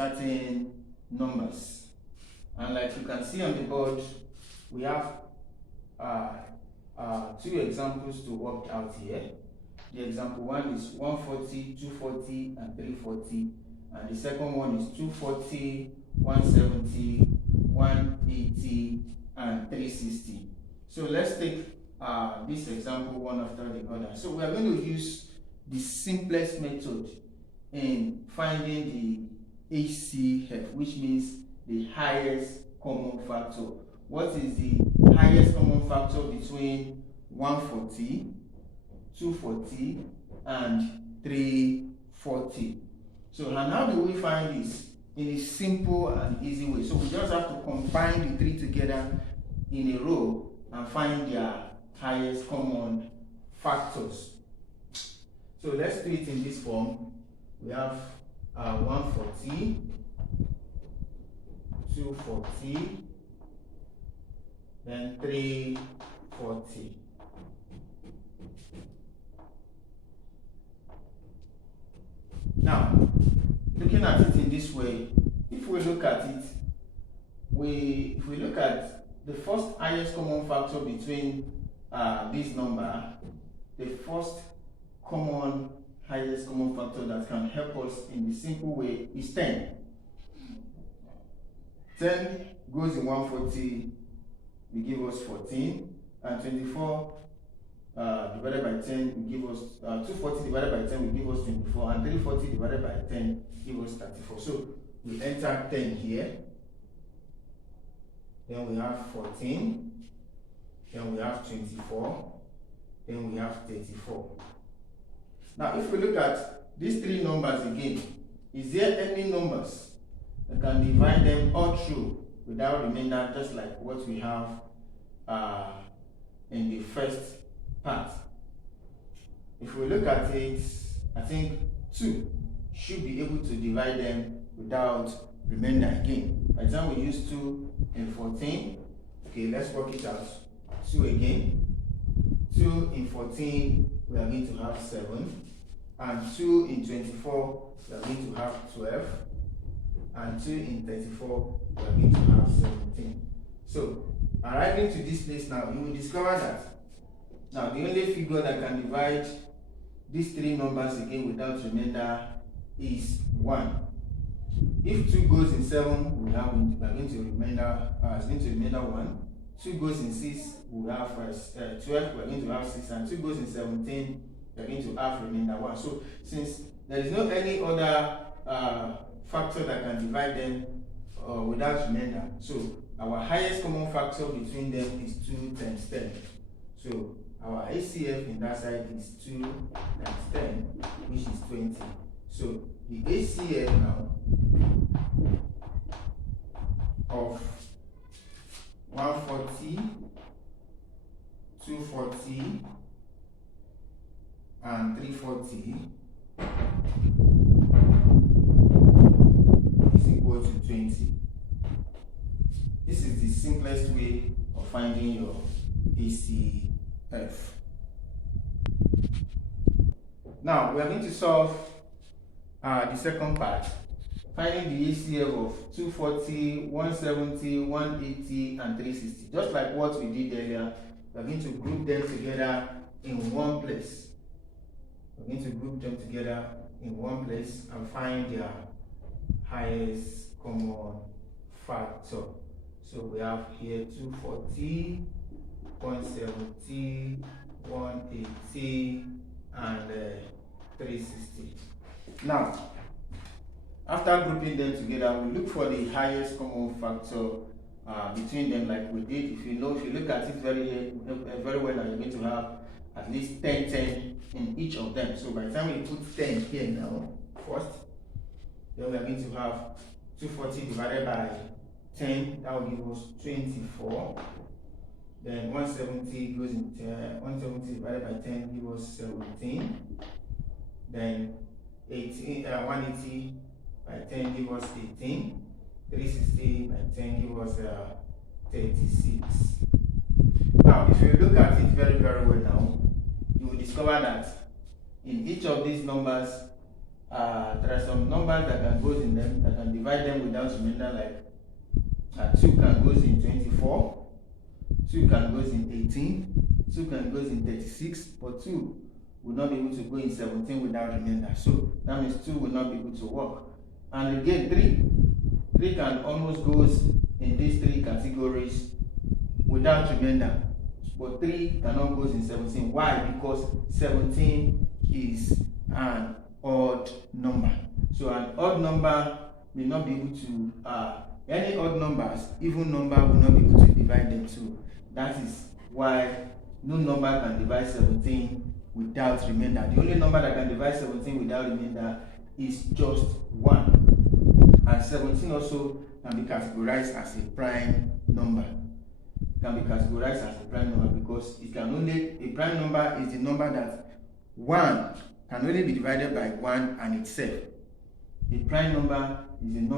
certain numbers. And like you can see on the board, we have two examples to work out here. The example one is 140, 240, and 340. And the second one is 240, 170, 180, and 360. So let's take this example one after the other. So we are going to use the simplest method in finding the H.C.F, which means the highest common factor. What is the highest common factor between 140, 240, and 340? So and how do we find this? In a simple and easy way. So we just have to combine the three together in a row and find their highest common factors. So let's do it in this form. We have 140, 240, then 340. Now, looking at it in this way, if we look at it, if we look at the first highest common factor between this number, the first highest common factor that can help us in the simple way is 10. 10 goes in 140, will give us 14, and 24 divided by 10 will give us 240 divided by 10 will give us 24, and 340 divided by 10 give us 34. So we enter 10 here, then we have 14, then we have 24, then we have 34. Now if we look at these three numbers again, is there any numbers that can divide them all through without remainder, just like what we have in the first part? If we look at it, I think 2 should be able to divide them without remainder again. By the time we use 2 in 14, okay, let's work it out. 2 again. 2 in 14, we are going to have 7. And 2 in 24, we are going to have 12. And 2 in 34, we are going to have 17. So, arriving to this place now, you will discover that now the only figure that can divide these three numbers again without remainder is 1. If 2 goes in 7, we are going to remainder, it's going to remainder 1. 2 goes in 6, we have 12, we are going to have 6, and 2 goes in 17, we are going to have remainder 1. So since there is no any other factor that can divide them without remainder, so our highest common factor between them is 2 times 10. So our H.C.F in that side is 2 times 10, which is 20. So the H.C.F now of 140, 240, and 340 is equal to 20. This is the simplest way of finding your H.C.F. Now we are going to solve the second part, finding the H.C.F of 240, 170, 180, and 360. Just like what we did earlier, we are going to group them together in one place. We're going to group them together in one place and find their highest common factor. So we have here 240, 170, 180, and 360. Now, after grouping them together, we look for the highest common factor between them, like we did. If you look at it very well, you're going to have at least 10 in each of them. So by the time we put 10 here now, first, then we are going to have 240 divided by 10, that will give us 24. Then 170 goes in 170 divided by 10 gives us 17. Then 180 by 10 gives us 18. 360 by 10 gives us 36. Now, if you look at it very well now, you will discover that in each of these numbers, there are some numbers that can go in them, that can divide them without remainder, like 2 can go in 24, 2 can go in 18, 2 can go in 36, but 2 will not be able to go in 17 without remainder. So that means 2 will not be able to work. And again, 3 can almost go in these 3 categories without remainder, but 3 cannot go in 17. Why? Because 17 is an odd number. So an odd number may not be able to, any odd numbers, even number will not be able to divide them too. That is why no number can divide 17 without remainder. The only number that can divide 17 without remainder is just 1. And 17 also can be categorized as a prime number. Because it can only, a prime number is the number that 1 can only be divided by 1 and itself. A prime number is a number